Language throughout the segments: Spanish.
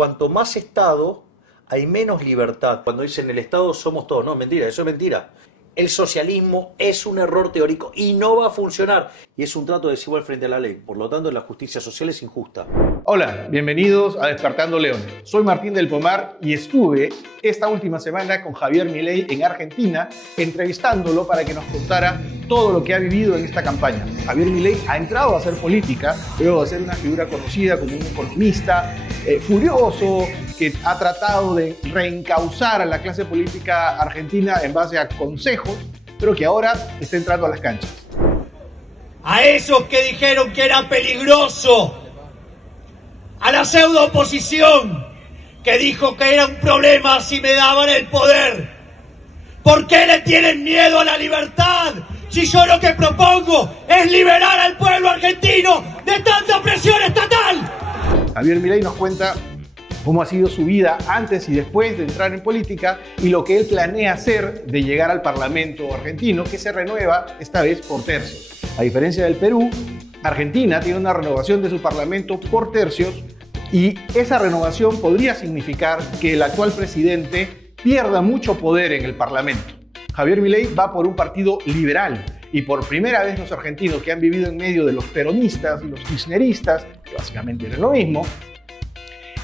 Cuanto más Estado, hay menos libertad. Cuando dicen el Estado somos todos, no, mentira, eso es mentira. El socialismo es un error teórico y no va a funcionar. Y es un trato desigual frente a la ley. Por lo tanto, la justicia social es injusta. Hola, bienvenidos a Despertando Leones. Soy Martín del Pomar y estuve esta última semana con Javier Milei en Argentina, entrevistándolo para que nos contara todo lo que ha vivido en esta campaña. Javier Milei ha entrado a hacer política, luego de ser una figura conocida como un economista furioso, que ha tratado de reencauzar a la clase política argentina en base a consejos, pero que ahora está entrando a las canchas. A esos que dijeron que era peligroso, a la pseudo oposición que dijo que era un problema si me daban el poder. ¿Por qué le tienen miedo a la libertad? Si yo lo que propongo es liberar al pueblo argentino de tanta presión estatal. Javier Milei nos cuenta cómo ha sido su vida antes y después de entrar en política y lo que él planea hacer de llegar al Parlamento argentino, que se renueva esta vez por tercios. A diferencia del Perú, Argentina tiene una renovación de su Parlamento por tercios y esa renovación podría significar que el actual presidente pierda mucho poder en el Parlamento. Javier Milei va por un partido liberal y por primera vez los argentinos que han vivido en medio de los peronistas y los kirchneristas, que básicamente eran lo mismo,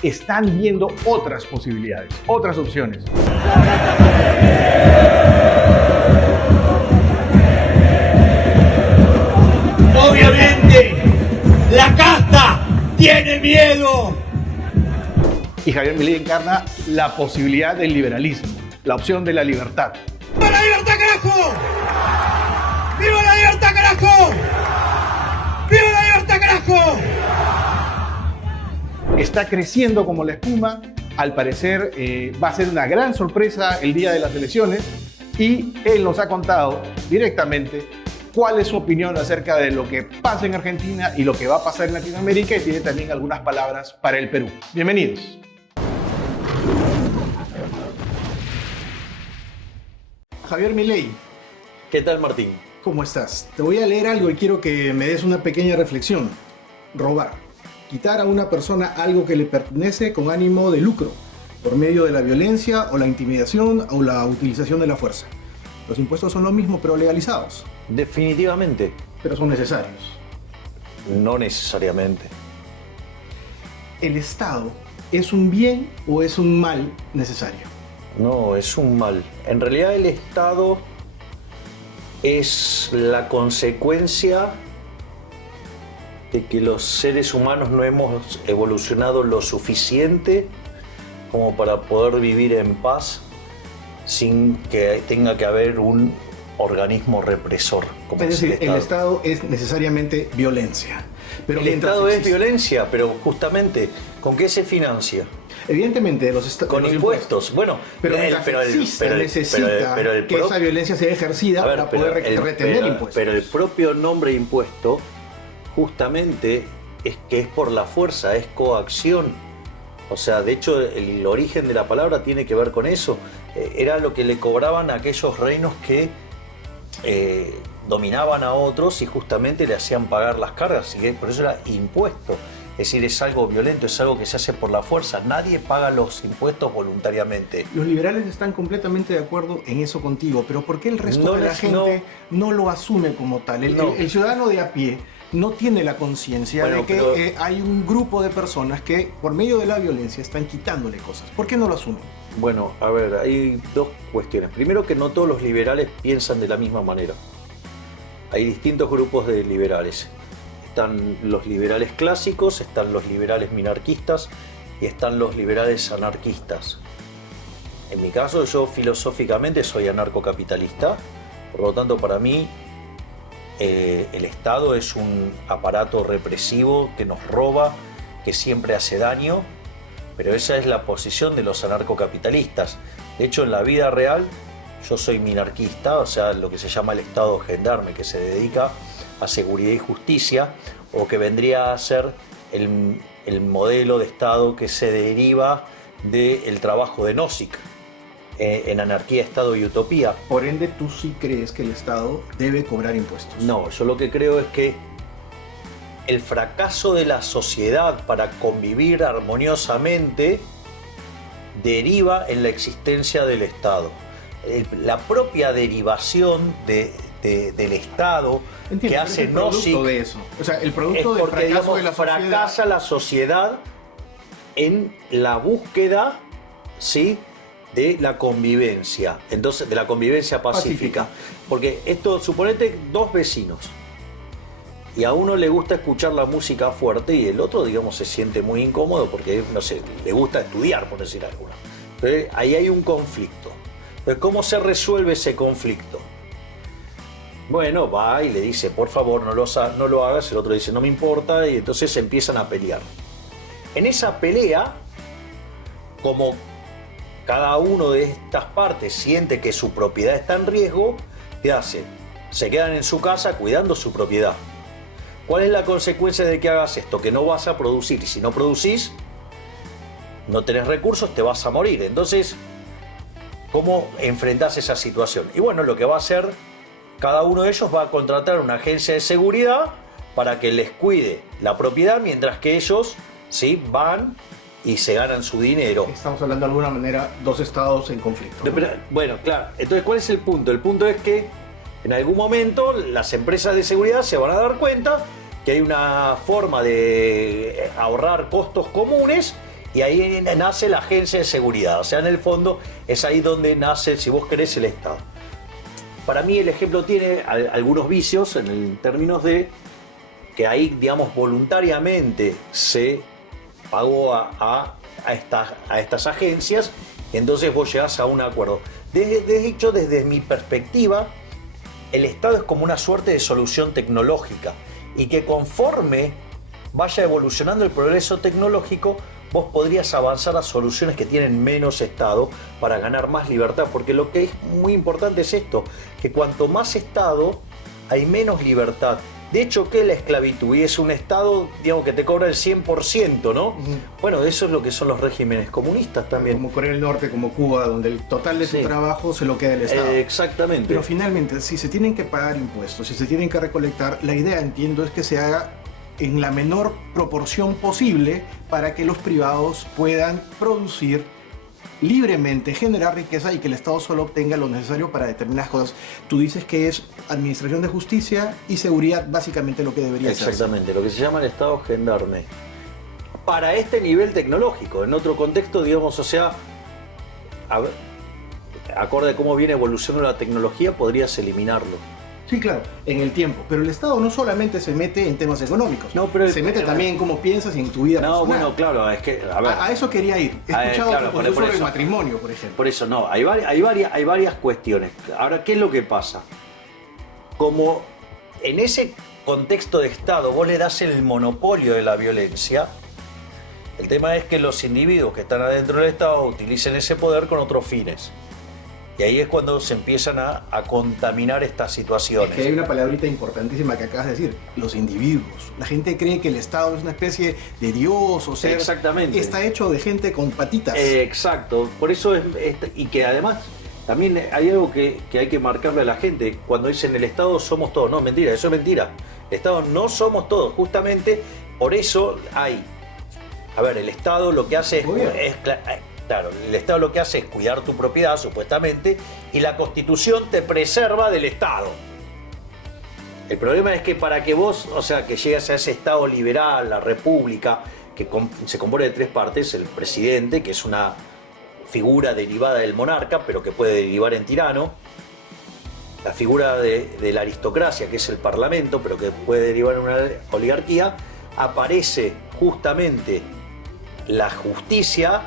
están viendo otras posibilidades, otras opciones. Obviamente, la casta tiene miedo. Y Javier Milei encarna la posibilidad del liberalismo, la opción de la libertad. ¡Viva la libertad, carajo! ¡Viva la libertad, carajo! ¡Viva la libertad, carajo! Está creciendo como la espuma, al parecer va a ser una gran sorpresa el día de las elecciones y él nos ha contado directamente cuál es su opinión acerca de lo que pasa en Argentina y lo que va a pasar en Latinoamérica y tiene también algunas palabras para el Perú. Bienvenidos. Javier Milei, ¿Qué tal, Martín? ¿cómo estás? Te voy a leer algo y quiero que me des una pequeña reflexión. Robar. Quitar a una persona algo que le pertenece con ánimo de lucro, por medio de la violencia o la intimidación o la utilización de la fuerza. Los impuestos son lo mismo, pero legalizados. Definitivamente, Pero son necesarios. no necesariamente. ¿El Estado es un bien o es un mal necesario? No, es un mal. En realidad el Estado es la consecuencia de que los seres humanos no hemos evolucionado lo suficiente como para poder vivir en paz sin que tenga que haber un organismo represor. Como Es decir, el Estado. Estado es necesariamente violencia. Pero El mientras Estado es existe- violencia, pero justamente, ¿con qué se financia? Evidentemente, Con los impuestos. Bueno, Pero mientras exista, necesita que esa violencia sea ejercida A ver, para poder retener impuestos. pero el propio nombre impuesto justamente es que es por la fuerza, es coacción. O sea, de hecho, el origen de la palabra tiene que ver con eso. Era lo que le cobraban a aquellos reinos que dominaban a otros y justamente le hacían pagar las cargas. Y por eso era impuesto. Es decir, es algo violento, es algo que se hace por la fuerza. Nadie paga los impuestos voluntariamente. Los liberales están completamente de acuerdo en eso contigo, pero ¿por qué el resto No de la les- gente no lo asume como tal? No. El ciudadano de a pie no tiene la conciencia Bueno, de que pero- hay un grupo de personas que por medio de la violencia están quitándole cosas. ¿Por qué no lo asumen? Bueno, a ver, hay dos cuestiones. Primero, que no todos los liberales piensan de la misma manera. Hay distintos grupos de liberales. Están los liberales clásicos, están los liberales minarquistas y están los liberales anarquistas. En mi caso, yo filosóficamente soy anarcocapitalista, por lo tanto, para mí el Estado es un aparato represivo que nos roba, que siempre hace daño, pero esa es la posición de los anarcocapitalistas. De hecho, en la vida real, yo soy minarquista, o sea, lo que se llama el Estado gendarme, que se dedica a seguridad y justicia, o que vendría a ser el modelo de Estado que se deriva del trabajo de Nozick, en Anarquía, Estado y Utopía. Por ende, tú sí crees que el Estado debe cobrar impuestos. No, yo lo que creo es que el fracaso de la sociedad para convivir armoniosamente deriva en la existencia del Estado. La propia derivación del Estado que hace el producto de eso. O sea, el producto del fracaso, digamos, de la sociedad. Fracasa la sociedad en la búsqueda, ¿sí?, de la convivencia, entonces de la convivencia pacífica. Porque esto, suponete dos vecinos y a uno le gusta escuchar la música fuerte y el otro, digamos, se siente muy incómodo porque, no sé, le gusta estudiar, por decir algo. Entonces, ahí hay un conflicto. Entonces, ¿cómo se resuelve ese conflicto? Bueno, va y le dice, por favor, no lo hagas, el otro dice, no me importa, y entonces se empiezan a pelear. En esa pelea, como cada uno de estas partes siente que su propiedad está en riesgo, ¿qué hacen? Se quedan en su casa cuidando su propiedad. ¿Cuál es la consecuencia de que hagas esto? Que no vas a producir. Y si no producís, no tenés recursos, te vas a morir. Entonces, ¿cómo enfrentás esa situación? Y bueno, lo que va a hacer, cada uno de ellos va a contratar una agencia de seguridad para que les cuide la propiedad, mientras que ellos, ¿sí?, van y se ganan su dinero. Estamos hablando de alguna manera dos estados en conflicto, ¿no? Pero, bueno, claro. Entonces, ¿cuál es el punto? El punto es que en algún momento las empresas de seguridad se van a dar cuenta que hay una forma de ahorrar costos comunes y ahí nace la agencia de seguridad. O sea, en el fondo es ahí donde nace, si vos querés, el Estado. Para mí el ejemplo tiene algunos vicios en términos de que ahí, digamos, voluntariamente se pagó a estas agencias, y entonces vos llegás a un acuerdo. De hecho, desde mi perspectiva, el Estado es como una suerte de solución tecnológica, y que conforme vaya evolucionando el progreso tecnológico, vos podrías avanzar a soluciones que tienen menos Estado para ganar más libertad, porque lo que es muy importante es esto, que cuanto más Estado, hay menos libertad. De hecho, ¿qué es la esclavitud? Y es un Estado, digamos, que te cobra el 100%, ¿no? Bueno, eso es lo que son los regímenes comunistas también. Como Corea del Norte, como Cuba, donde el total de tu trabajo se lo queda el Estado. Exactamente. Pero finalmente, si se tienen que pagar impuestos, si se tienen que recolectar, la idea, entiendo, es que se haga en la menor proporción posible para que los privados puedan producir libremente, generar riqueza y que el Estado solo obtenga lo necesario para determinadas cosas. Tú dices que es administración de justicia y seguridad básicamente lo que debería ser. Exactamente, lo que se llama el Estado gendarme. Para este nivel tecnológico, en otro contexto, digamos, o sea, acorde a cómo viene evolucionando la tecnología, podrías eliminarlo. Sí, claro, en el tiempo. Pero el Estado no solamente se mete en temas económicos, no, pero se mete también en cómo piensas y en tu vida personal. Bueno, claro, es que, a ver. A eso quería ir. He escuchado claro, sobre el matrimonio, por ejemplo. Por eso, no, hay varias cuestiones. Ahora, ¿qué es lo que pasa? Como en ese contexto de Estado vos le das el monopolio de la violencia, el tema es que los individuos que están adentro del Estado utilicen ese poder con otros fines. Y ahí es cuando se empiezan a contaminar estas situaciones. Es que hay una palabrita importantísima que acabas de decir, los individuos. La gente cree que el Estado es una especie de Dios o ser. Exactamente. Está hecho de gente con patitas. Exacto. Por eso y que además también hay algo que hay que marcarle a la gente. Cuando dicen el Estado somos todos. No, mentira, eso es mentira. El Estado no somos todos. Justamente por eso hay. A ver, el Estado lo que hace Claro, el Estado lo que hace es cuidar tu propiedad, supuestamente, y la Constitución te preserva del Estado. El problema es que para que vos, o sea, que llegues a ese Estado liberal, la República, que se compone de tres partes, el presidente, que es una figura derivada del monarca, pero que puede derivar en tirano, la figura de la aristocracia, que es el parlamento, pero que puede derivar en una oligarquía, aparece justamente la justicia.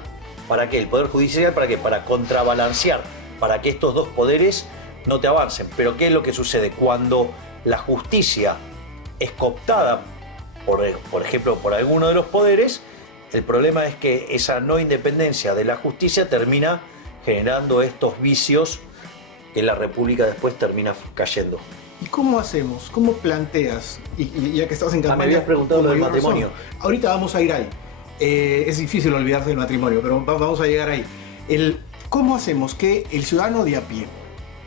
¿Para qué? El Poder Judicial, ¿para qué? Para contrabalancear, para que estos dos poderes no te avancen. Pero ¿qué es lo que sucede? Cuando la justicia es cooptada, por ejemplo, por alguno de los poderes, el problema es que esa no independencia de la justicia termina generando estos vicios que la República después termina cayendo. ¿Y cómo hacemos? ¿Cómo planteas? Y ya que estás en campaña... me habías preguntado lo del matrimonio. Ahorita vamos a ir ahí. Es difícil olvidarse del matrimonio, pero vamos a llegar ahí. ¿Cómo hacemos que el ciudadano de a pie,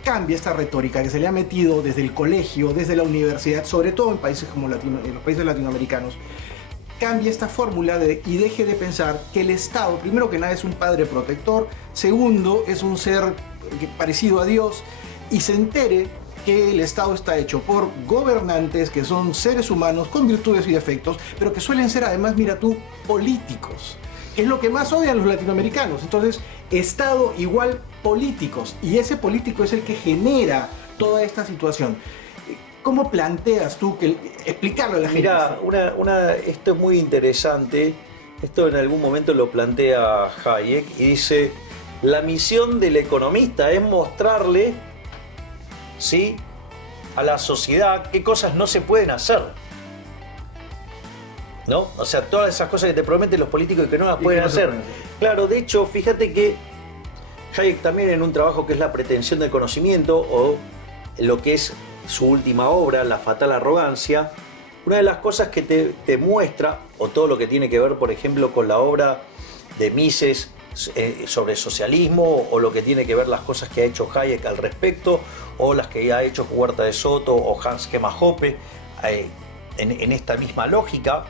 cambia esta retórica que se le ha metido desde el colegio, desde la universidad, sobre todo en países como en los países latinoamericanos, cambie esta fórmula y deje de pensar que el Estado, primero que nada, es un padre protector, segundo, es un ser parecido a Dios, y se entere que el Estado está hecho por gobernantes que son seres humanos con virtudes y defectos, pero que suelen ser además, mira tú, políticos, que es lo que más odian los latinoamericanos. Entonces, Estado igual políticos, y ese político es el que genera toda esta situación. ¿Cómo planteas tú explicarlo a la gente? Mira, esto es muy interesante. Esto en algún momento lo plantea Hayek y dice: la misión del economista es mostrarle, ¿sí?, a la sociedad qué cosas no se pueden hacer, ¿no? O sea, todas esas cosas que te prometen los políticos y que no las pueden hacer. Claro, de hecho, fíjate que Hayek también, en un trabajo que es La pretensión del conocimiento, o lo que es su última obra, La fatal arrogancia, una de las cosas que te muestra, o todo lo que tiene que ver, por ejemplo, con la obra de Mises sobre socialismo, o lo que tiene que ver las cosas que ha hecho Hayek al respecto, o las que ha hecho Huerta de Soto o Hans Kemmer Hoppe en esta misma lógica,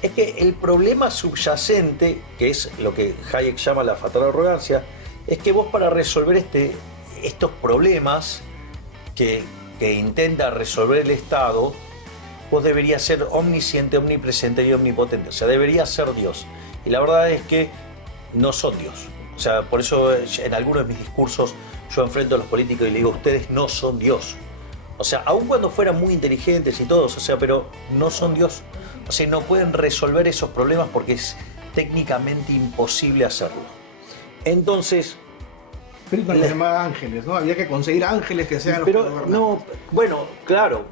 es que el problema subyacente, que es lo que Hayek llama la fatal arrogancia, es que vos, para resolver estos problemas que intenta resolver el Estado, vos deberías ser omnisciente, omnipresente y omnipotente. O sea, deberías ser Dios. Y la verdad es que no son Dios. O sea, por eso en algunos de mis discursos yo enfrento a los políticos y les digo: ustedes no son Dios. O sea, aun cuando fueran muy inteligentes y todos, o sea, pero no son Dios. O sea, no pueden resolver esos problemas porque es técnicamente imposible hacerlo. Entonces, pero con los demás ángeles, ¿no? Había que conseguir ángeles que sean los pero gobernantes. no, bueno, claro,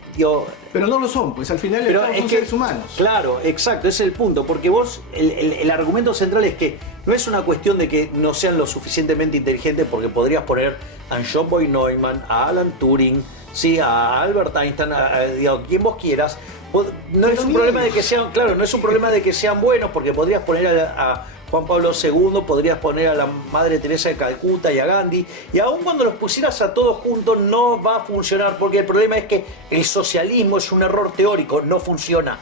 pero no lo son, pues al final pero son seres humanos. Claro, exacto, ese es el punto, porque vos, el argumento central es que no es una cuestión de que no sean lo suficientemente inteligentes, porque podrías poner a John Boy Neumann, a Alan Turing, sí, a Albert Einstein, a quien vos quieras. No es un problema de que sean, claro, no es un problema de que sean buenos, porque podrías poner a Juan Pablo II, podrías poner a la Madre Teresa de Calcuta y a Gandhi, y aun cuando los pusieras a todos juntos no va a funcionar, porque el problema es que el socialismo es un error teórico, no funciona.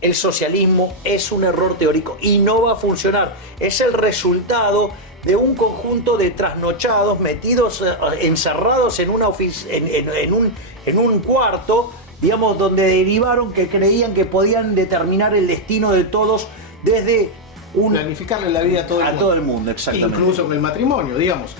El socialismo es un error teórico y no va a funcionar. Es el resultado de un conjunto de trasnochados metidos, encerrados en un cuarto, digamos, donde derivaron que creían que podían determinar el destino de todos desde planificarle la vida a todo el mundo. Exactamente. Incluso con el matrimonio, digamos.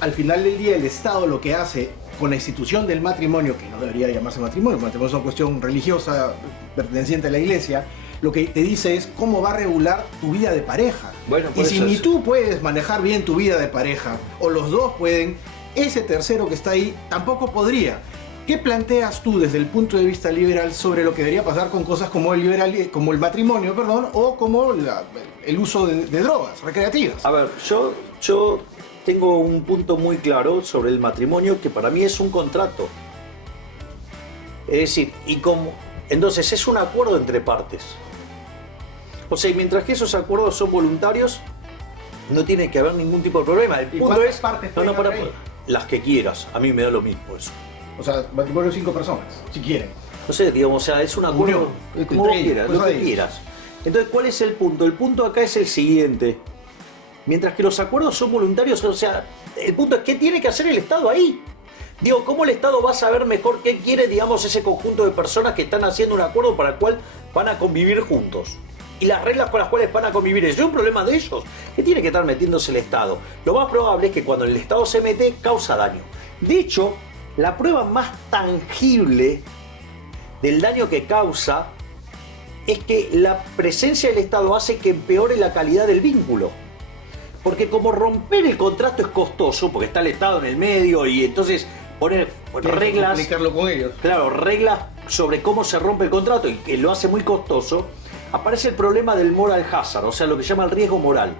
Al final del día, el Estado lo que hace con la institución del matrimonio, que no debería llamarse matrimonio, el matrimonio es una cuestión religiosa perteneciente a la iglesia, lo que te dice es cómo va a regular tu vida de pareja. Bueno, y si ni tú puedes manejar bien tu vida de pareja, o los dos pueden, ese tercero que está ahí tampoco podría. ¿Qué planteas tú desde el punto de vista liberal sobre lo que debería pasar con cosas como el matrimonio, o como el uso de drogas recreativas? A ver, yo tengo un punto muy claro sobre el matrimonio, que para mí es un contrato. Es decir, entonces es un acuerdo entre partes. O sea, y mientras que esos acuerdos son voluntarios, no tiene que haber ningún tipo de problema. El punto es partes las que quieras. A mí me da lo mismo eso. O sea, matrimonio de 5 personas, si quieren. No sé, digamos, o sea, es un acuerdo como vos quieras, lo que quieras. Entonces, ¿cuál es el punto? El punto acá es el siguiente. Mientras que los acuerdos son voluntarios, o sea, el punto es: ¿qué tiene que hacer el Estado ahí? Digo, ¿cómo el Estado va a saber mejor qué quiere, digamos, ese conjunto de personas que están haciendo un acuerdo para el cual van a convivir juntos? Y las reglas con las cuales van a convivir, ¿es un problema de ellos? ¿Qué tiene que estar metiéndose el Estado? Lo más probable es que cuando el Estado se mete, causa daño. De hecho, la prueba más tangible del daño que causa es que la presencia del Estado hace que empeore la calidad del vínculo. Porque como romper el contrato es costoso, porque está el Estado en el medio, y entonces poner reglas, explicarlo con ellos. Claro, reglas sobre cómo se rompe el contrato, y que lo hace muy costoso, aparece el problema del moral hazard, o sea, lo que se llama el riesgo moral.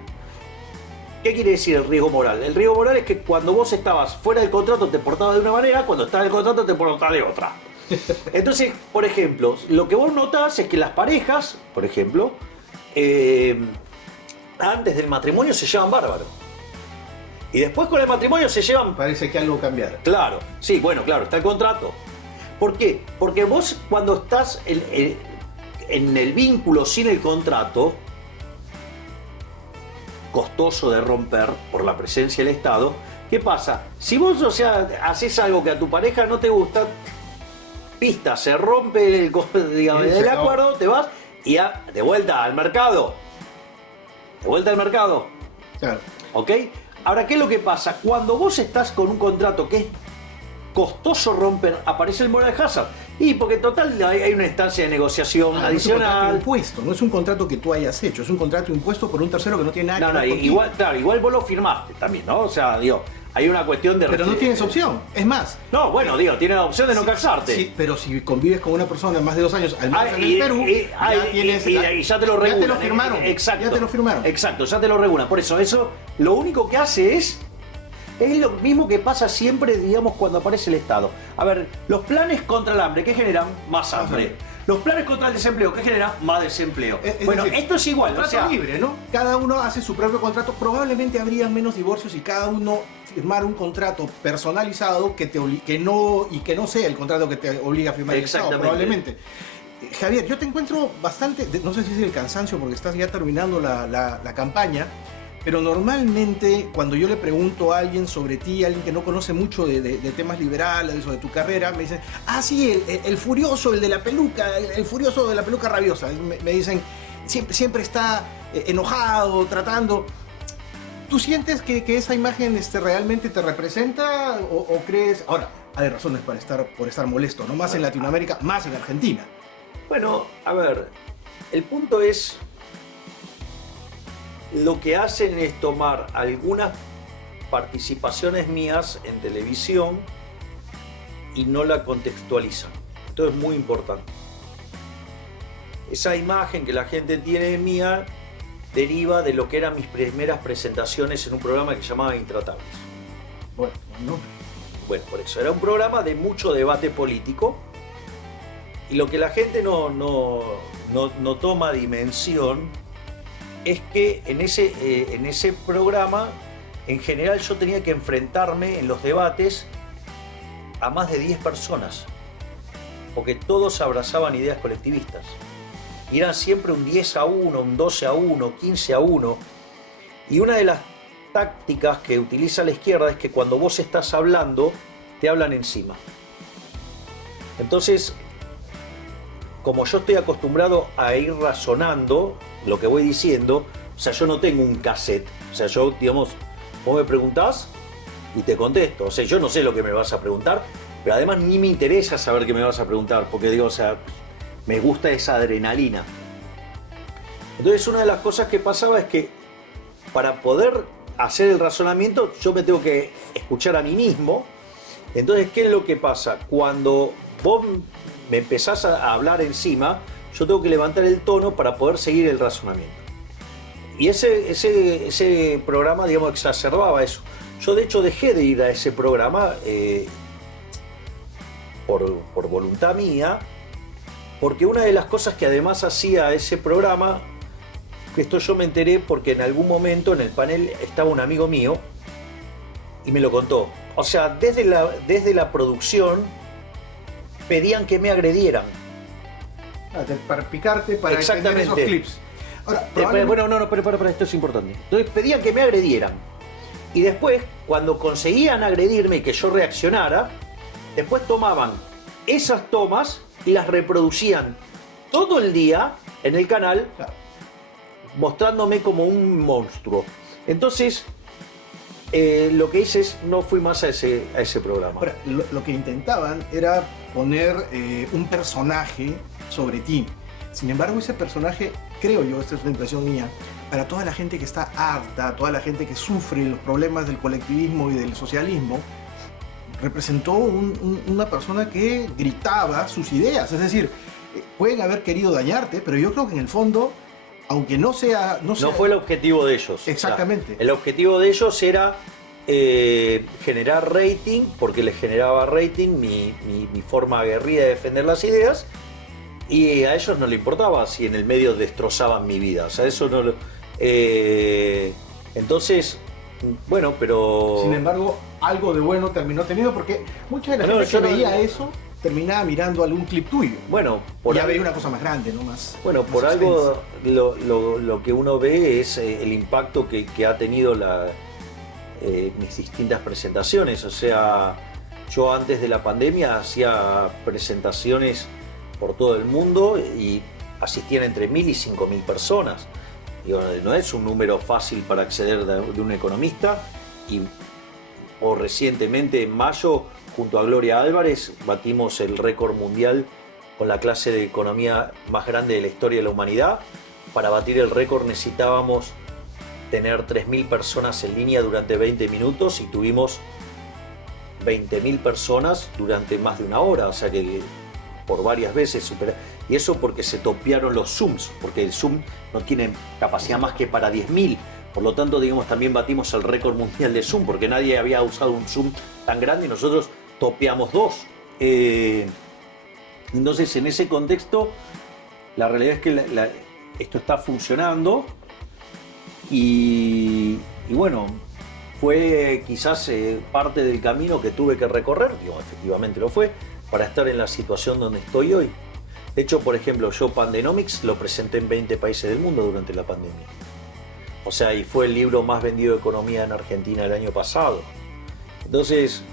¿Qué quiere decir el riesgo moral? El riesgo moral es que cuando vos estabas fuera del contrato te portabas de una manera, cuando estás en el contrato te portabas de otra. Entonces, por ejemplo, lo que vos notás es que las parejas, por ejemplo, antes del matrimonio se llevan bárbaro. Y después con el matrimonio se llevan... Parece que algo cambiará. Claro, sí, bueno, claro, está el contrato. ¿Por qué? Porque vos cuando estás en el vínculo sin el contrato, costoso de romper por la presencia del Estado, ¿qué pasa? Si vos, o sea, haces algo que a tu pareja no te gusta, pista, se rompe digamos, el acuerdo, te vas y de vuelta al mercado. De vuelta al mercado. Claro. ¿Ok? Ahora, ¿qué es lo que pasa? Cuando vos estás con un contrato que es costoso romper, aparece el moral hazard. Y porque total hay una instancia de negociación adicional. Es un contrato impuesto, no es un contrato que tú hayas hecho, es un contrato impuesto por un tercero que no tiene nada que ver contigo. Igual, claro, igual vos lo firmaste también, ¿no? O sea, digo, hay una cuestión de... Pero no tienes opción, es más. No, bueno, digo, tienes la opción de no casarte. Sí, pero si convives con una persona más de 2 años, al menos en el Perú, ya te lo regulan. Ya te lo firmaron. Exacto. Ya te lo firmaron. Exacto, ya te lo regulan. Por eso lo único que hace es lo mismo que pasa siempre, digamos, cuando aparece el Estado. A ver, los planes contra el hambre, ¿qué generan? Más hambre. Los planes contra el desempleo, ¿qué generan? Más desempleo. Bueno, decir, esto es igual. Contrato libre, ¿no? Cada uno hace su propio contrato. Probablemente habría menos divorcios si cada uno firmara un contrato personalizado que no sea el contrato que te obliga a firmar el Estado, probablemente. Javier, yo te encuentro bastante, no sé si es el cansancio porque estás ya terminando la campaña, pero normalmente cuando yo le pregunto a alguien sobre ti, alguien que no conoce mucho de temas liberales o de tu carrera, me dicen, sí, el furioso, el de la peluca, el furioso de la peluca rabiosa. Me dicen, siempre está enojado, tratando. ¿Tú sientes que esa imagen realmente te representa o crees? Ahora, hay razones por estar molesto, no más en Latinoamérica, más en Argentina. Bueno, a ver, el punto es... Lo que hacen es tomar algunas participaciones mías en televisión y no la contextualizan. Esto es muy importante. Esa imagen que la gente tiene mía deriva de lo que eran mis primeras presentaciones en un programa que se llamaba Intratables. Bueno, no. Bueno, por eso. Era un programa de mucho debate político y lo que la gente no toma dimensión es que en ese programa, en general, yo tenía que enfrentarme en los debates a más de 10 personas, porque todos abrazaban ideas colectivistas. Y eran siempre un 10-1, un 12-1, 15-1. Y una de las tácticas que utiliza la izquierda es que cuando vos estás hablando, te hablan encima. Entonces, como yo estoy acostumbrado a ir razonando lo que voy diciendo, o sea, yo no tengo un cassette. O sea, yo, digamos, vos me preguntás y te contesto. O sea, yo no sé lo que me vas a preguntar, pero además ni me interesa saber qué me vas a preguntar, porque digo, o sea, me gusta esa adrenalina. Entonces, una de las cosas que pasaba es que para poder hacer el razonamiento, yo me tengo que escuchar a mí mismo. Entonces, ¿qué es lo que pasa? Cuando vos me empezás a hablar encima, yo tengo que levantar el tono para poder seguir el razonamiento. Y ese programa, digamos, exacerbaba eso. Yo, de hecho, dejé de ir a ese programa por voluntad mía, porque una de las cosas que además hacía ese programa, que esto yo me enteré porque en algún momento en el panel estaba un amigo mío y me lo contó. O sea, desde la producción pedían que me agredieran. Para picarte, para entender esos clips. Ahora, pero esto es importante. Entonces pedían que me agredieran. Y después, cuando conseguían agredirme y que yo reaccionara, después tomaban esas tomas y las reproducían todo el día en el canal, claro, mostrándome como un monstruo. Entonces, lo que hice es, no fui más a ese programa. Ahora, lo que intentaban era poner un personaje sobre ti. Sin embargo, ese personaje, creo yo, esta es una impresión mía, para toda la gente que está harta, toda la gente que sufre los problemas del colectivismo y del socialismo, representó una persona que gritaba sus ideas. Es decir, pueden haber querido dañarte, pero yo creo que en el fondo, aunque no fue el objetivo de ellos. Exactamente. O sea, el objetivo de ellos era generar rating, porque les generaba rating mi forma aguerrida de defender las ideas, y a ellos no les importaba si en el medio destrozaban mi vida. O sea, eso no lo... entonces, Bueno, pero... Sin embargo, algo de bueno terminó teniendo porque mucha de la No, gente yo que no- veía eso terminaba mirando algún clip tuyo. Bueno, Ya algo- veía una cosa más grande, ¿no? Más, Bueno, más por extensa. algo lo que uno ve es el impacto que ha tenido mis distintas presentaciones. O sea, yo antes de la pandemia hacía presentaciones por todo el mundo y asistían entre 1.000 y 5.000 personas. Digo, no es un número fácil para acceder de un economista. O recientemente, en mayo, junto a Gloria Álvarez, batimos el récord mundial con la clase de economía más grande de la historia de la humanidad. Para batir el récord necesitábamos tener 3.000 personas en línea durante 20 minutos y tuvimos 20.000 personas durante más de una hora, o sea que por varias veces superar. Y eso porque se topearon los Zooms, porque el Zoom no tiene capacidad más que para 10.000. Por lo tanto, digamos, también batimos el récord mundial de Zoom, porque nadie había usado un Zoom tan grande y nosotros topeamos 2. Entonces, en ese contexto, la realidad es que esto está funcionando y bueno, fue quizás parte del camino que tuve que recorrer, digo, efectivamente lo fue, para estar en la situación donde estoy hoy. De hecho, por ejemplo, yo Pandenomics lo presenté en 20 países del mundo durante la pandemia. O sea, y fue el libro más vendido de economía en Argentina el año pasado. Entonces,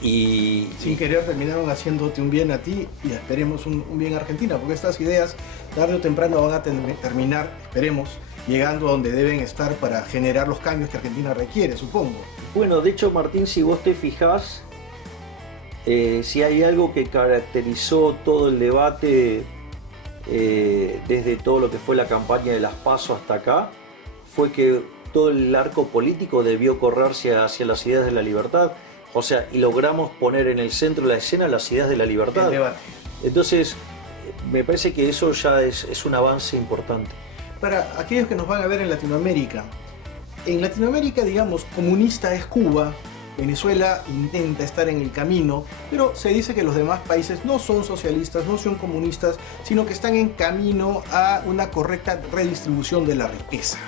Sin querer terminaron haciéndote un bien a ti y esperemos un bien a Argentina, porque estas ideas tarde o temprano van a terminar, esperemos, llegando a donde deben estar para generar los cambios que Argentina requiere, supongo. bueno, de hecho, Martín, si vos te fijás, si hay algo que caracterizó todo el debate desde todo lo que fue la campaña de las PASO hasta acá, fue que todo el arco político debió correrse hacia las ideas de la libertad. O sea, y logramos poner en el centro de la escena las ideas de la libertad. El debate. Entonces, me parece que eso ya es un avance importante. Para aquellos que nos van a ver en Latinoamérica, digamos, comunista es Cuba, Venezuela intenta estar en el camino, pero se dice que los demás países no son socialistas, no son comunistas, sino que están en camino a una correcta redistribución de la riqueza.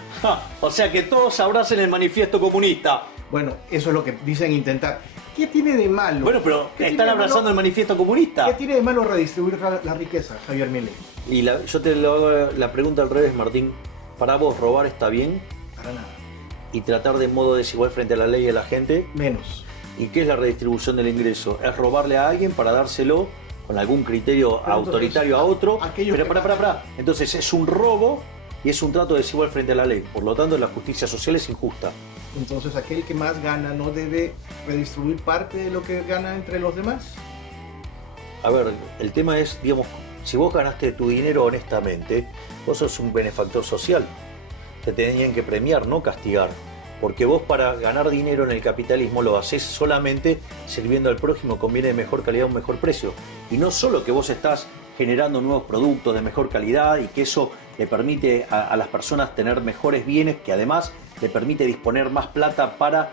O sea, que todos abracen el manifiesto comunista. Bueno, eso es lo que dicen intentar. ¿Qué tiene de malo? Bueno, pero ¿Qué están tiene de abrazando malo? el manifiesto comunista. ¿Qué tiene de malo redistribuir la riqueza, Javier Milei? Y yo te lo hago la pregunta al revés, Martín. ¿Para vos robar está bien? Para nada. ¿Y tratar de modo desigual frente a la ley y a la gente? Menos. ¿Y qué es la redistribución del ingreso? ¿Es robarle a alguien para dárselo con algún criterio Pero autoritario entonces, a otro? aquellos Pero que- pará. Entonces es un robo y es un trato desigual frente a la ley. Por lo tanto, la justicia social es injusta. Entonces, aquel que más gana no debe redistribuir parte de lo que gana entre los demás. A ver, el tema es, digamos, si vos ganaste tu dinero honestamente, vos sos un benefactor social. Te tenían que premiar, no castigar. Porque vos para ganar dinero en el capitalismo lo haces solamente sirviendo al prójimo con bienes de mejor calidad a un mejor precio. Y no solo que vos estás generando nuevos productos de mejor calidad y que eso le permite a las personas tener mejores bienes, que además le permite disponer más plata para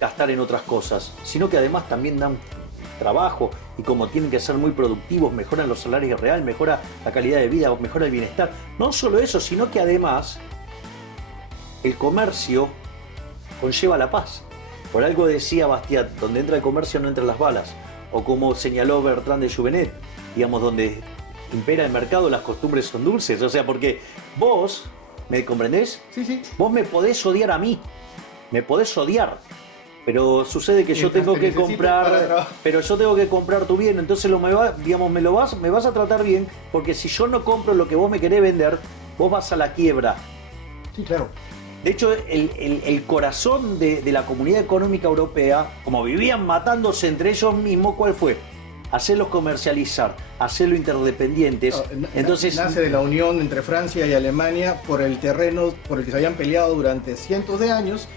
gastar en otras cosas, sino que además también dan trabajo y como tienen que ser muy productivos, mejoran los salarios reales, mejora la calidad de vida, mejora el bienestar. No solo eso, sino que además el comercio conlleva la paz. Por algo decía Bastiat, donde entra el comercio no entran las balas. O como señaló Bertrand de Juvenet, digamos, donde impera el mercado, las costumbres son dulces. O sea, porque vos, ¿me comprendés? Sí, sí. Vos me podés odiar a mí, me podés odiar, pero sucede que yo Mientras tengo te que necesite para comprar, trabajar. pero yo tengo que comprar tu bien, entonces me vas a tratar bien, porque si yo no compro lo que vos me querés vender, vos vas a la quiebra. Sí, claro. De hecho, el corazón de la Comunidad Económica Europea, como vivían matándose entre ellos mismos, ¿cuál fue? Hacerlos comercializar, hacerlos interdependientes. Entonces, nace de la unión entre Francia y Alemania por el terreno por el que se habían peleado durante cientos de años,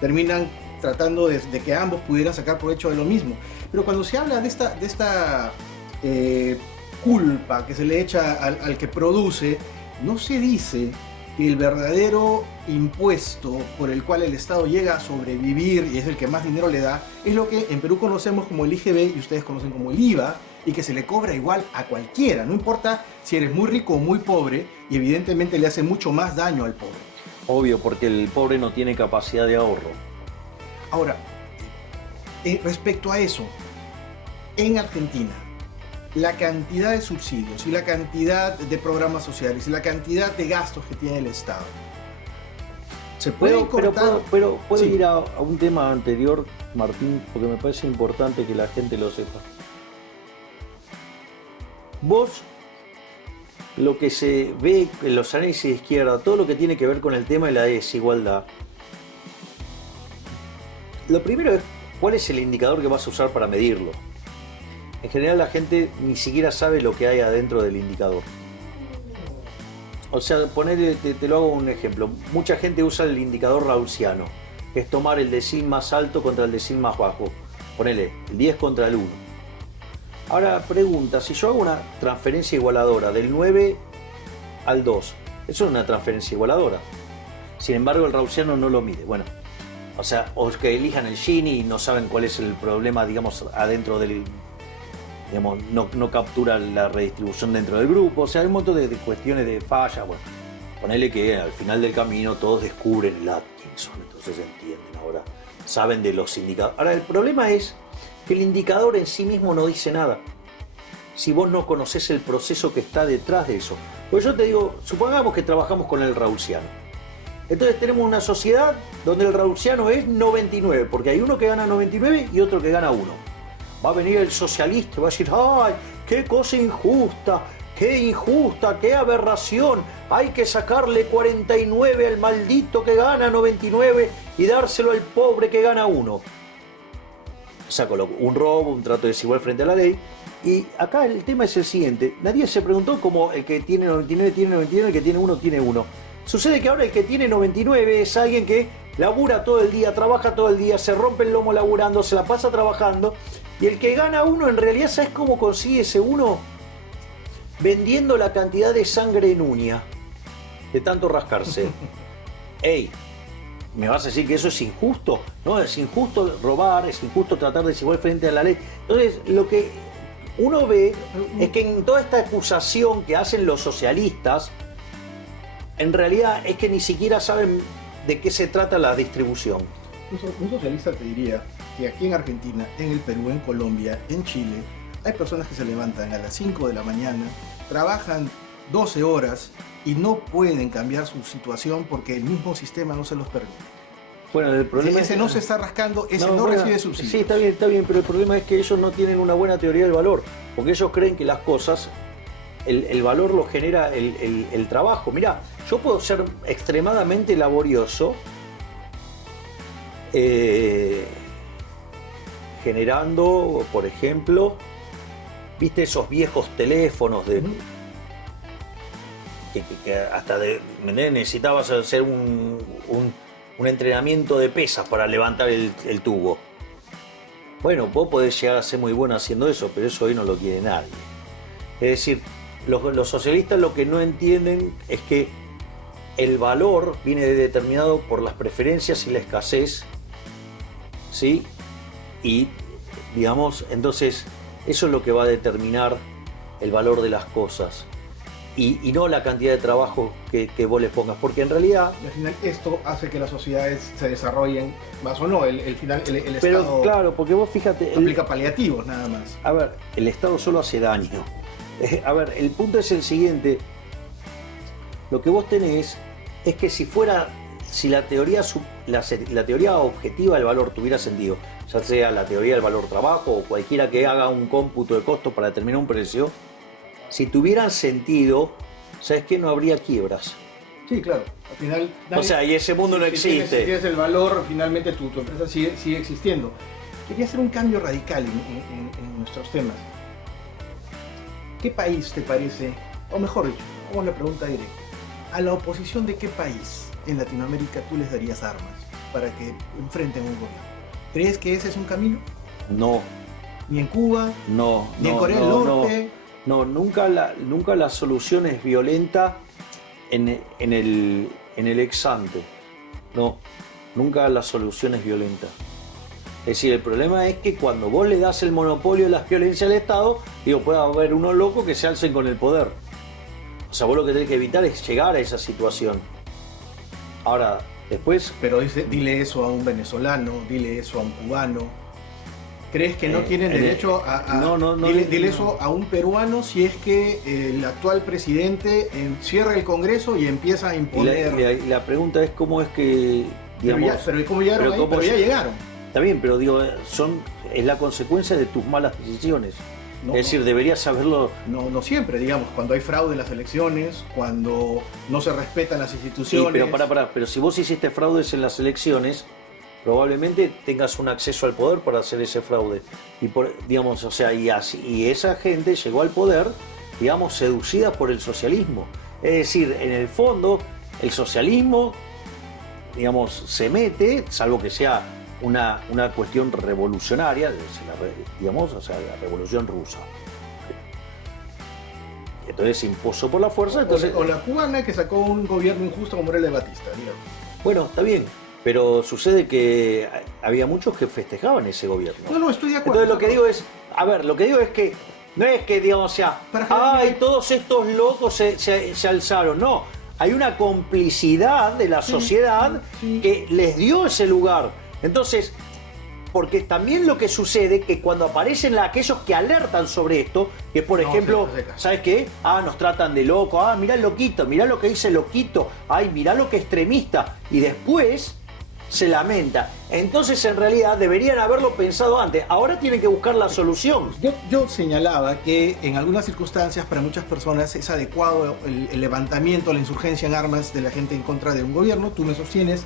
terminan tratando de que ambos pudieran sacar provecho de lo mismo. Pero cuando se habla de esta culpa que se le echa al que produce, no se dice que el verdadero impuesto por el cual el Estado llega a sobrevivir y es el que más dinero le da, es lo que en Perú conocemos como el IGB y ustedes conocen como el IVA, y que se le cobra igual a cualquiera, no importa si eres muy rico o muy pobre, y evidentemente le hace mucho más daño al pobre. obvio, porque el pobre no tiene capacidad de ahorro. Ahora, respecto a eso, en Argentina, la cantidad de subsidios y la cantidad de programas sociales y la cantidad de gastos que tiene el Estado, ¿se puede cortar? Pero puedo Sí. ir a un tema anterior, Martín, porque me parece importante que la gente lo sepa. Vos, lo que se ve en los análisis de izquierda, todo lo que tiene que ver con el tema de la desigualdad, lo primero es cuál es el indicador que vas a usar para medirlo. En general la gente ni siquiera sabe lo que hay adentro del indicador. O sea, te lo hago un ejemplo. Mucha gente usa el indicador Rauschiano, que es tomar el decil más alto contra el decil más bajo. Ponele el 10 contra el 1. Ahora pregunta, si yo hago una transferencia igualadora del 9 al 2, eso es una transferencia igualadora. Sin embargo, el Rauschiano no lo mide. Bueno, o sea, o que elijan el Gini y no saben cuál es el problema, digamos, adentro del... Digamos, no captura la redistribución dentro del grupo. O sea, hay un montón de cuestiones de falla. Bueno, ponele que al final del camino todos descubren el Atkinson, entonces entienden ahora, saben de los indicadores. Ahora, el problema es que el indicador en sí mismo no dice nada si vos no conocés el proceso que está detrás de eso. Pues yo te digo, supongamos que trabajamos con el Rauschiano. Entonces tenemos una sociedad donde el Rauschiano es 99, porque hay uno que gana 99 y otro que gana 1. Va a venir el socialista y va a decir, ¡ay, qué cosa injusta! ¡Qué aberración! Hay que sacarle 49 al maldito que gana 99 y dárselo al pobre que gana 1. Saco un robo, un trato desigual frente a la ley. Y acá el tema es el siguiente. Nadie se preguntó cómo el que tiene 99 tiene 99, el que tiene 1 tiene 1. Sucede que ahora el que tiene 99 es alguien que labura todo el día, trabaja todo el día, se rompe el lomo laburando, se la pasa trabajando. Y el que gana 1, en realidad, ¿sabes cómo consigue ese 1? Vendiendo la cantidad de sangre en uña, de tanto rascarse. ¡Ey! ¿Me vas a decir que eso es injusto? No, es injusto robar, es injusto tratar de desigual frente a la ley. Entonces, lo que uno ve es que en toda esta acusación que hacen los socialistas, en realidad es que ni siquiera saben de qué se trata la distribución. Un socialista te diría que aquí en Argentina, en el Perú, en Colombia, en Chile, hay personas que se levantan a las 5 de la mañana, trabajan 12 horas y no pueden cambiar su situación porque el mismo sistema no se los permite. Bueno, el problema Ese es, no se está rascando, ese no bueno, recibe subsidios. Sí, está bien, pero el problema es que ellos no tienen una buena teoría del valor, porque ellos creen que las cosas, el valor lo genera el trabajo. Mirá, yo puedo ser extremadamente laborioso, generando, por ejemplo, ¿viste esos viejos teléfonos de que hasta necesitabas hacer un entrenamiento de pesas para levantar el tubo? Bueno, vos podés llegar a ser muy bueno haciendo eso, pero eso hoy no lo quiere nadie. Es decir, los socialistas lo que no entienden es que el valor viene determinado por las preferencias y la escasez, ¿sí? Y, digamos, entonces, eso es lo que va a determinar el valor de las cosas. Y no la cantidad de trabajo que vos les pongas, porque en realidad... Y al final esto hace que las sociedades se desarrollen más o no, el pero Estado claro, porque vos fíjate... aplica paliativos nada más. A ver, el Estado solo hace daño. A ver, el punto es el siguiente. Lo que vos tenés es que si la teoría objetiva del valor tuviera sentido, ya sea la teoría del valor trabajo o cualquiera que haga un cómputo de costos para determinar un precio, si tuvieran sentido, ¿sabes qué? No habría quiebras. Sí, claro. Al final... O sea, y ese mundo no existe. Si tienes el valor, finalmente tu empresa sigue existiendo. Quería hacer un cambio radical en nuestros temas. ¿Qué país te parece, o mejor dicho, vamos a la pregunta directa, a la oposición de qué país en Latinoamérica tú les darías armas para que enfrenten un gobierno? ¿Crees que ese es un camino? No. ¿Ni en Cuba? No. ¿Ni en Corea del Norte? No, nunca la solución es violenta en el ex ante. No, nunca la solución es violenta. Es decir, el problema es que cuando vos le das el monopolio de las violencias al Estado, puede haber unos locos que se alcen con el poder. O sea, vos lo que tenés que evitar es llegar a esa situación. Ahora, Después, Pero dile eso a un venezolano, dile eso a un cubano. ¿Crees que no tienen derecho a dile eso a un peruano si es que el actual presidente cierra el Congreso y empieza a imponer? y la pregunta es cómo es que, digamos... Pero ¿cómo llegaron ahí? Pero ya llegaron. Está bien, pero digo, es la consecuencia de tus malas decisiones. No, es decir, deberías saberlo... No siempre, digamos, cuando hay fraude en las elecciones, cuando no se respetan las Sí, instituciones. pero si vos hiciste fraudes en las elecciones, probablemente tengas un acceso al poder para hacer ese fraude. Digamos, o sea, y esa gente llegó al poder, digamos, seducida por el socialismo. Es decir, en el fondo, el socialismo, digamos, se mete, salvo que sea una cuestión revolucionaria, digamos, o sea, la revolución rusa. Entonces se impuso por la fuerza. Entonces, o la cubana que sacó un gobierno injusto como era el de Batista, digamos. bueno, está bien, pero sucede que había muchos que festejaban ese gobierno. No, estoy de acuerdo. Entonces lo que digo es que no es que, digamos, o sea, todos estos locos se alzaron, no. Hay una complicidad de la sociedad que les dio ese lugar. Entonces, porque también lo que sucede es que cuando aparecen aquellos que alertan sobre esto, que por ejemplo, ¿sabes qué? Nos tratan de loco, mirá el loquito, mirá lo que dice el loquito, mirá lo que extremista, y después se lamenta. Entonces, en realidad, deberían haberlo pensado antes. Ahora tienen que buscar la solución. Yo señalaba que en algunas circunstancias, para muchas personas, es adecuado el levantamiento, la insurgencia en armas de la gente en contra de un gobierno. Tú me sostienes,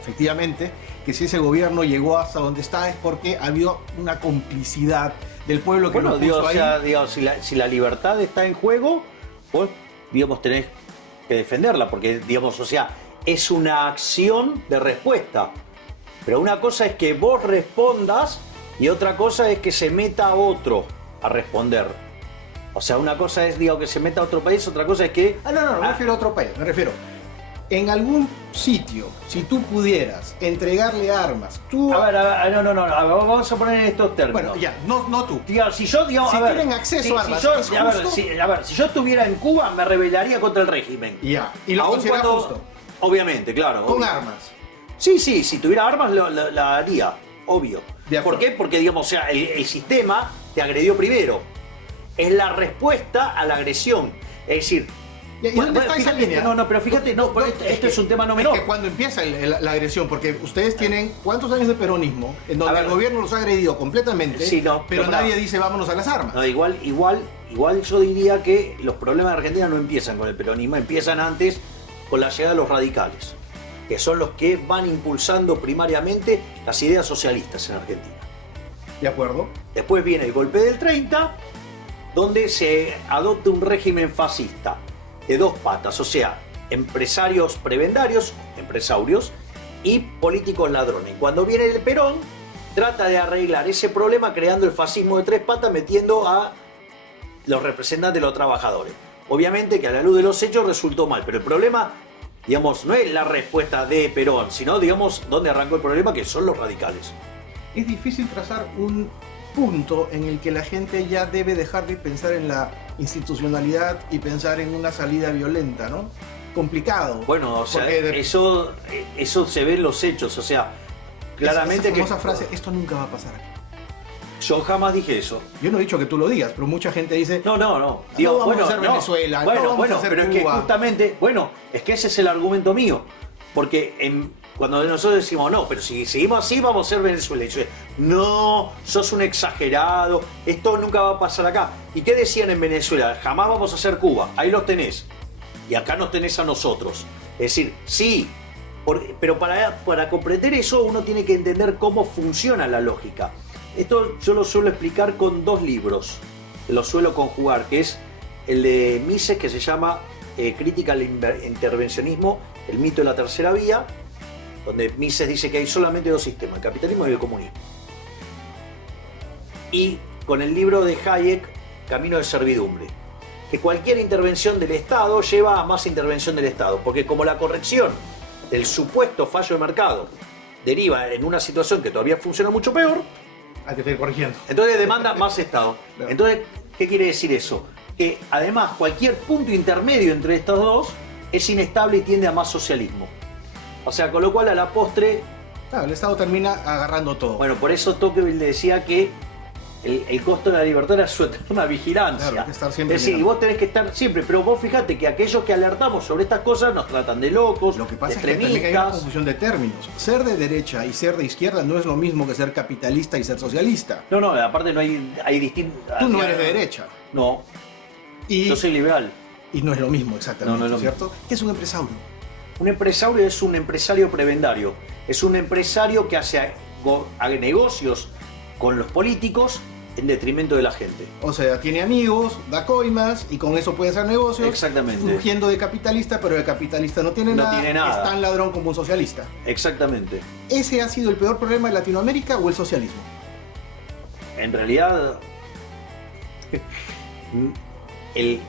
efectivamente, que si ese gobierno llegó hasta donde está es porque ha habido una complicidad del pueblo que lo puso ahí. Digamos, si la libertad está en juego, pues, digamos, tenés que defenderla, porque, digamos, o sea, es una acción de respuesta. Pero una cosa es que vos respondas y otra cosa es que se meta otro a responder. O sea, una cosa es, digo, que se meta a otro país, otra cosa es que... No me refiero a otro país, me refiero... En algún sitio, si tú pudieras entregarle armas, tú... A ver, vamos a poner en estos términos. Bueno, ya, no tú. Digamos, si yo, digamos, si a ver, tienen acceso a armas, si yo estuviera en Cuba, me rebelaría contra el régimen. Ya, y lo consideras justo. Obviamente, claro. Con obvio. armas. Sí, si tuviera armas la haría, obvio. ¿Por qué? Porque, digamos, o sea, el sistema te agredió primero. Es la respuesta a la agresión. Es decir... ¿Y dónde está esa línea? No, pero fíjate, esto es un tema no menor. Es que cuando empieza la agresión, porque ustedes tienen ¿cuántos años de peronismo? En donde el gobierno los ha agredido completamente, pero nadie dice vámonos a las armas. No, igual yo diría que los problemas de Argentina no empiezan con el peronismo, empiezan antes con la llegada de los radicales, que son los que van impulsando primariamente las ideas socialistas en Argentina. ¿De acuerdo? Después viene el golpe del 30, donde se adopta un régimen fascista de dos patas, o sea, empresarios prebendarios, empresarios, y políticos ladrones. Cuando viene el Perón, trata de arreglar ese problema creando el fascismo de tres patas, metiendo a los representantes de los trabajadores. Obviamente que a la luz de los hechos resultó mal, pero el problema, digamos, no es la respuesta de Perón, sino, digamos, dónde arrancó el problema, que son los radicales. Es difícil trazar un punto en el que la gente ya debe dejar de pensar en la institucionalidad y pensar en una salida violenta, ¿no? Complicado. Bueno, o sea, eso se ve en los hechos, o sea, claramente esa famosa frase, esto nunca va a pasar aquí. Yo jamás dije eso. Yo no he dicho que tú lo digas, pero mucha gente dice... No. Digo, vamos a hacer Venezuela, no vamos a hacer pero Cuba. Es que justamente, es que ese es el argumento mío. Porque cuando nosotros decimos, no, pero si seguimos así vamos a ser Venezuela. Y yo, no, sos un exagerado, esto nunca va a pasar acá. ¿Y qué decían en Venezuela? Jamás vamos a ser Cuba. Ahí los tenés. Y acá nos tenés a nosotros. Es decir, sí, pero para comprender eso uno tiene que entender cómo funciona la lógica. Esto yo lo suelo explicar con dos libros. Lo suelo conjugar, que es el de Mises, que se llama Crítica al intervencionismo, el mito de la tercera vía, donde Mises dice que hay solamente dos sistemas, el capitalismo y el comunismo. Y con el libro de Hayek, Camino de servidumbre, que cualquier intervención del Estado lleva a más intervención del Estado, porque como la corrección del supuesto fallo de mercado deriva en una situación que todavía funciona mucho peor, hay que seguir corrigiendo. Entonces demanda más Estado. Entonces, ¿qué quiere decir eso? Que además cualquier punto intermedio entre estos dos es inestable y tiende a más socialismo. O sea, con lo cual a la postre, Claro, el Estado termina agarrando todo. bueno, por eso Tocqueville decía que el costo de la libertad era su eterna vigilancia. Claro, hay que estar siempre es decir, mirando. vos tenés que estar siempre, pero vos fíjate que aquellos que alertamos sobre estas cosas nos tratan de locos, Lo que pasa de es que también hay una extremistas. confusión de términos. Ser de derecha y ser de izquierda no es lo mismo que ser capitalista y ser socialista. No, aparte no hay distintos. Tú no eres de derecha. No, Y, yo soy liberal. y no es lo mismo exactamente, No es lo ¿cierto? ¿Qué es un empresario? Un empresario es un empresario prebendario. Es un empresario que hace negocios con los políticos en detrimento de la gente. O sea, tiene amigos, da coimas y con eso puede hacer negocios. Exactamente. Fingiendo de capitalista, pero de capitalista no tiene No nada. tiene nada. Es tan ladrón como un socialista. Exactamente. ¿Ese ha sido el peor problema de Latinoamérica o el socialismo? En realidad, el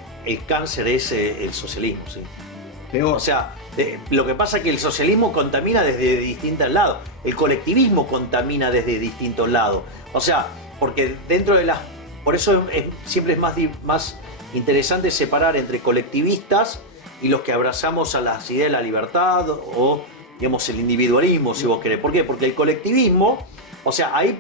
cáncer es el socialismo, sí. Peor. O sea, lo que pasa es que el socialismo contamina desde distintos lados. El colectivismo contamina desde distintos lados. O sea, porque dentro de las... Por eso siempre es más interesante separar entre colectivistas y los que abrazamos a las ideas de la libertad o, digamos, el individualismo, si vos querés. ¿Por qué? Porque el colectivismo, o sea, ahí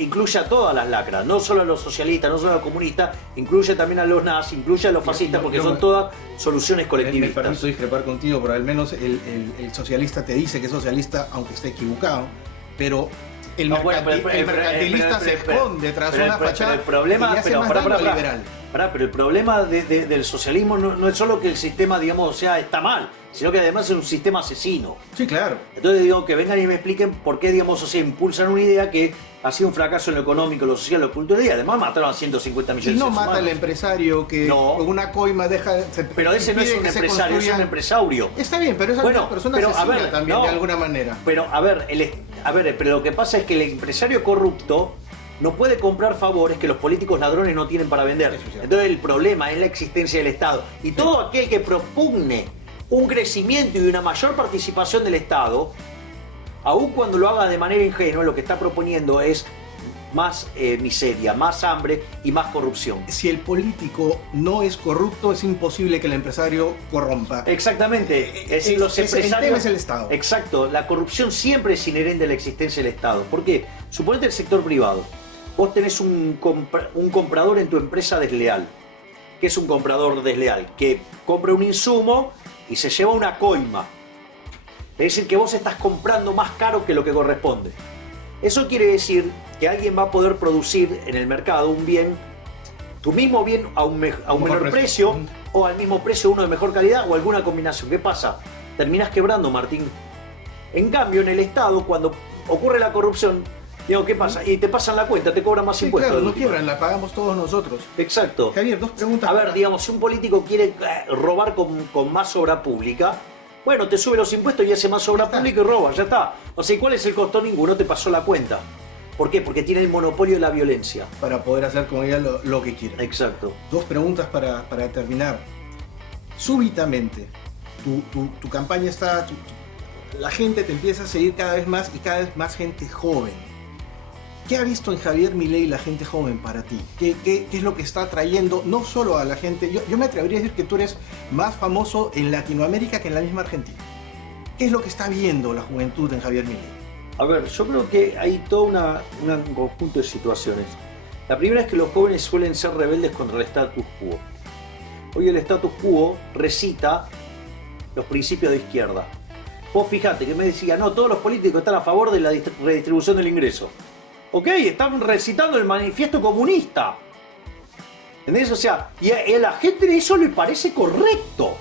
incluye a todas las lacras, no solo a los socialistas, no solo a los comunistas, incluye también a los nazis, incluye a los fascistas, porque son todas soluciones Me colectivistas. permito discrepar contigo, pero al menos el socialista te dice que es socialista, aunque esté equivocado, pero el, No, bueno, pero- el pero- mercantilista pero- se pero- esconde tras pero- una pero- fachada pero el problema, y le hace pero más pará, daño al pará, liberal. Pero el problema del socialismo no es solo que el sistema, digamos, o sea, está mal, sino que además es un sistema asesino. Sí, claro. Entonces digo que vengan y me expliquen por qué, digamos, o sea, impulsan una idea que ha sido un fracaso en lo económico, lo social, lo cultural, y además mataron a 150 Y millones de no seres mata al humanos. empresario que No. con una coima deja... Pero ese no es un empresario, es un empresario. Está bien, pero esa Bueno, persona pero, a asesina ver, también no. de alguna manera. Pero a ver, pero lo que pasa es que el empresario corrupto no puede comprar favores que los políticos ladrones no tienen para vender. Eso es cierto. Entonces el problema es la existencia del Estado. Y todo aquel que propugne un crecimiento y una mayor participación del Estado, aun cuando lo haga de manera ingenua, lo que está proponiendo es más miseria, más hambre y más corrupción. Si el político no es corrupto, es imposible que el empresario corrompa. Exactamente. Es decir, los el empresarios... tema es el Estado. Exacto. La corrupción siempre es inherente a la existencia del Estado. ¿Por qué? Suponete el sector privado. Vos tenés un comprador en tu empresa desleal. ¿Qué es un comprador desleal? Que compra un insumo y se lleva una coima. Es decir, que vos estás comprando más caro que lo que corresponde. Eso quiere decir que alguien va a poder producir en el mercado un bien, tu mismo bien a un menor precio, o al mismo precio uno de mejor calidad o alguna combinación. ¿Qué pasa? Terminás quebrando, Martín. En cambio, en el Estado, cuando ocurre la corrupción, digo, ¿qué pasa? Y te pasan la cuenta, te cobran más Sí, impuestos. claro, de no última. quiebran, la pagamos todos nosotros. Exacto. Javier, dos preguntas. A ver, digamos, si un político quiere robar con más obra pública, bueno, te sube los impuestos y hace más obra está. pública y roba, ya está. O sea, ¿y cuál es el costo? Ninguno te pasó la cuenta. ¿Por qué? Porque tiene el monopolio de la violencia. Para poder hacer con ella lo que quiera. Exacto. Dos preguntas para terminar. Súbitamente, tu campaña está... la gente te empieza a seguir cada vez más y cada vez más gente joven. ¿Qué ha visto en Javier Milei la gente joven para ti? ¿Qué es lo que está trayendo no solo a la gente? Yo me atrevería a decir que tú eres más famoso en Latinoamérica que en la misma Argentina. ¿Qué es lo que está viendo la juventud en Javier Milei? A ver, yo creo que hay todo un conjunto de situaciones. La primera es que los jóvenes suelen ser rebeldes contra el status quo. Hoy el status quo recita los principios de izquierda. Vos fijate que me decía, no, todos los políticos están a favor de la redistribución del ingreso. Ok, están recitando el manifiesto comunista. ¿Entendés? O sea, y a la gente eso le parece correcto.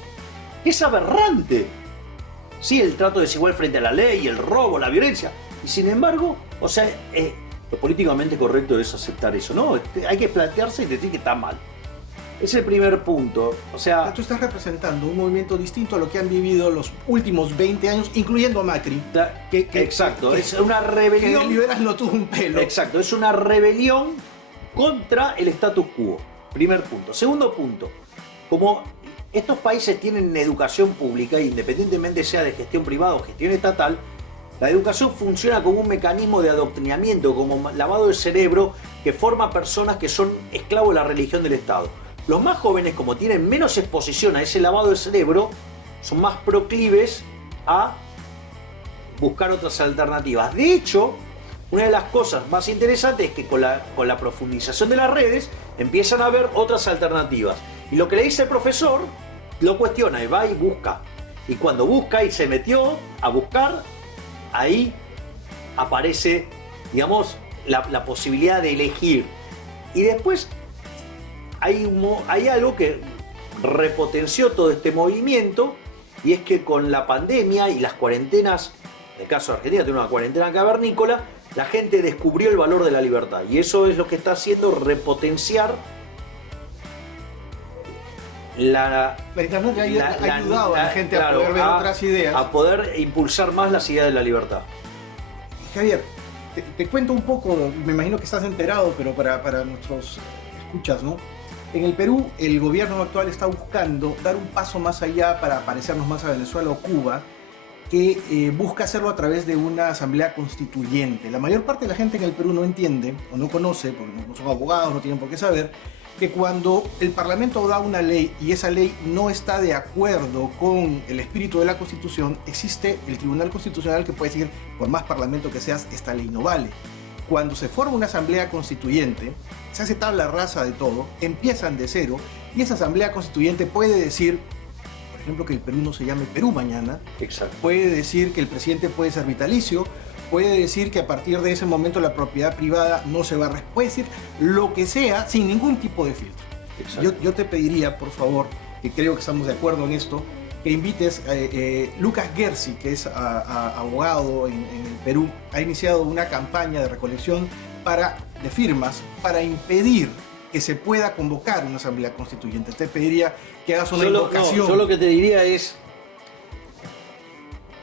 Es aberrante. Sí, el trato desigual frente a la ley, el robo, la violencia. Y sin embargo, o sea, lo políticamente correcto es aceptar eso. No, hay que plantearse y decir que está mal. Es el primer punto. O sea, Tú estás representando un movimiento distinto a lo que han vivido los últimos 20 años, incluyendo a Macri. exacto, es una Que rebelión. de liberal no tuvo un pelo. Exacto, es una rebelión contra el status quo. Primer punto. Segundo punto, como estos países tienen educación pública, independientemente sea de gestión privada o gestión estatal, la educación funciona como un mecanismo de adoctrinamiento, como lavado de cerebro que forma personas que son esclavos de la religión del Estado. Los más jóvenes, como tienen menos exposición a ese lavado de cerebro, son más proclives a buscar otras alternativas. De hecho, una de las cosas más interesantes es que con la profundización de las redes empiezan a haber otras alternativas. Y lo que le dice el profesor, lo cuestiona y va y busca. Y cuando busca y se metió a buscar, ahí aparece, digamos, la posibilidad de elegir. Y después hay algo que repotenció todo este movimiento, y es que con la pandemia y las cuarentenas, en el caso de Argentina tiene una cuarentena cavernícola, la gente descubrió el valor de la libertad, y eso es lo que está haciendo repotenciar la internet ha ayudado a la gente a poder ver otras ideas, a poder impulsar más las ideas de la libertad. Javier, te cuento un poco, me imagino que estás enterado, pero para nuestros escuchas, ¿no? En el Perú, el gobierno actual está buscando dar un paso más allá para parecernos más a Venezuela o Cuba, que busca hacerlo a través de una asamblea constituyente. La mayor parte de la gente en el Perú no entiende o no conoce, porque no son abogados, no tienen por qué saber, que cuando el Parlamento da una ley y esa ley no está de acuerdo con el espíritu de la Constitución, existe el Tribunal Constitucional que puede decir, por más parlamento que seas, esta ley no vale. Cuando se forma una asamblea constituyente, se hace tabla rasa de todo, empiezan de cero, y esa asamblea constituyente puede decir, por ejemplo, que el Perú no se llame Perú mañana. Exacto. Puede decir que el presidente puede ser vitalicio, puede decir que a partir de ese momento la propiedad privada no se va a... Puede decir lo que sea sin ningún tipo de filtro. Yo te pediría, por favor, que creo que estamos de acuerdo en esto, que invites a Lucas Gersi, que es abogado en el Perú, ha iniciado una campaña de recolección de firmas para impedir que se pueda convocar una asamblea constituyente. Te pediría que hagas una invocación. Yo lo que te diría es,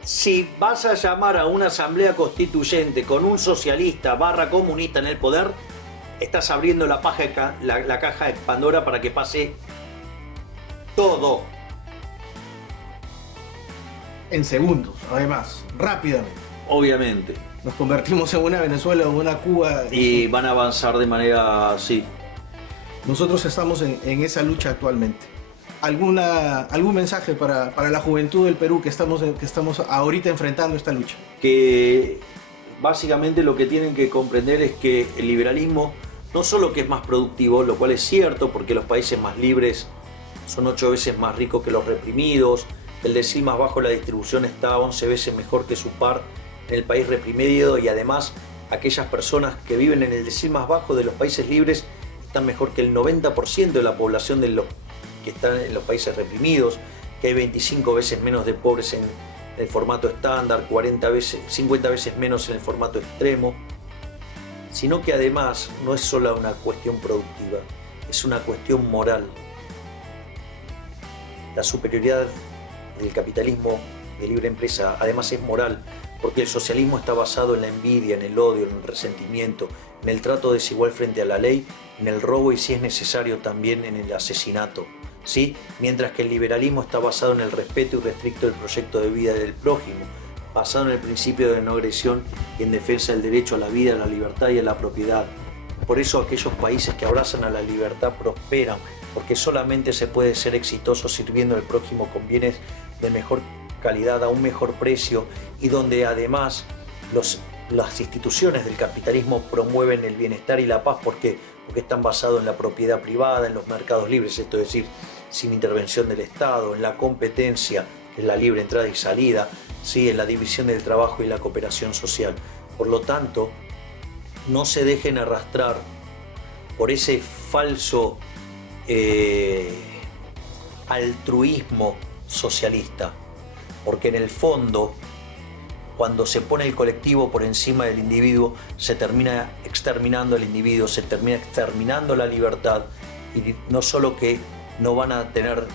si vas a llamar a una asamblea constituyente con un socialista / comunista en el poder, estás abriendo la caja de Pandora para que pase todo. En segundos, además, rápidamente. Obviamente. Nos convertimos en una Venezuela o una Cuba. Y van a avanzar de manera así. Nosotros estamos en esa lucha actualmente. ¿Algún mensaje para la juventud del Perú que estamos ahorita enfrentando esta lucha? Que básicamente lo que tienen que comprender es que el liberalismo no solo que es más productivo, lo cual es cierto porque los países más libres son 8 veces más ricos que los reprimidos, el decil más bajo de la distribución está 11 veces mejor que su par en el país reprimido, y además aquellas personas que viven en el decil más bajo de los países libres están mejor que el 90% de la población de los que están en los países reprimidos, que hay 25 veces menos de pobres en el formato estándar, 50 veces menos en el formato extremo, sino que además no es solo una cuestión productiva, es una cuestión moral. La superioridad del capitalismo de libre empresa además es moral, porque el socialismo está basado en la envidia, en el odio, en el resentimiento, en el trato desigual frente a la ley, en el robo y, si es necesario, también en el asesinato, ¿sí? Mientras que el liberalismo está basado en el respeto irrestricto del proyecto de vida del prójimo, basado en el principio de no agresión y en defensa del derecho a la vida, a la libertad y a la propiedad. Por eso aquellos países que abrazan a la libertad prosperan, porque solamente se puede ser exitoso sirviendo al prójimo con bienes de mejor calidad a un mejor precio, y donde además las instituciones del capitalismo promueven el bienestar y la paz porque están basados en la propiedad privada, en los mercados libres, esto es decir, sin intervención del Estado, en la competencia, en la libre entrada y salida, ¿sí? En la división del trabajo y la cooperación social. Por lo tanto, no se dejen arrastrar por ese falso altruismo socialista, porque en el fondo, cuando se pone el colectivo por encima del individuo, se termina exterminando al individuo, se termina exterminando la libertad, y no solo que no van a tener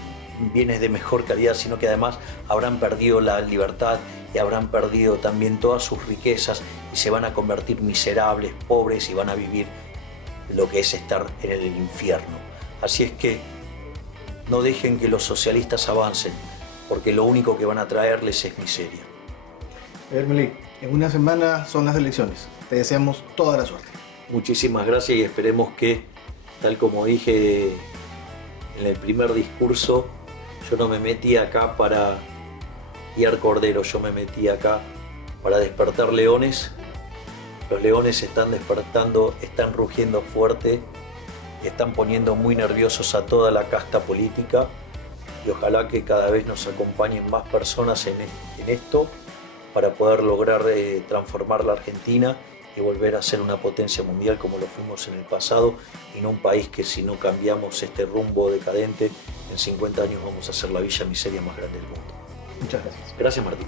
bienes de mejor calidad, sino que además habrán perdido la libertad y habrán perdido también todas sus riquezas y se van a convertir miserables, pobres, y van a vivir lo que es estar en el infierno. Así es que no dejen que los socialistas avancen, porque lo único que van a traerles es miseria. Melí, en una semana son las elecciones. Te deseamos toda la suerte. Muchísimas gracias, y esperemos que, tal como dije en el primer discurso, yo no me metí acá para guiar corderos, yo me metí acá para despertar leones. Los leones están despertando, están rugiendo fuerte, están poniendo muy nerviosos a toda la casta política y ojalá que cada vez nos acompañen más personas en esto para poder lograr transformar la Argentina y volver a ser una potencia mundial como lo fuimos en el pasado y no un país que si no cambiamos este rumbo decadente, en 50 años vamos a ser la villa miseria más grande del mundo. Muchas gracias. Gracias, Martín.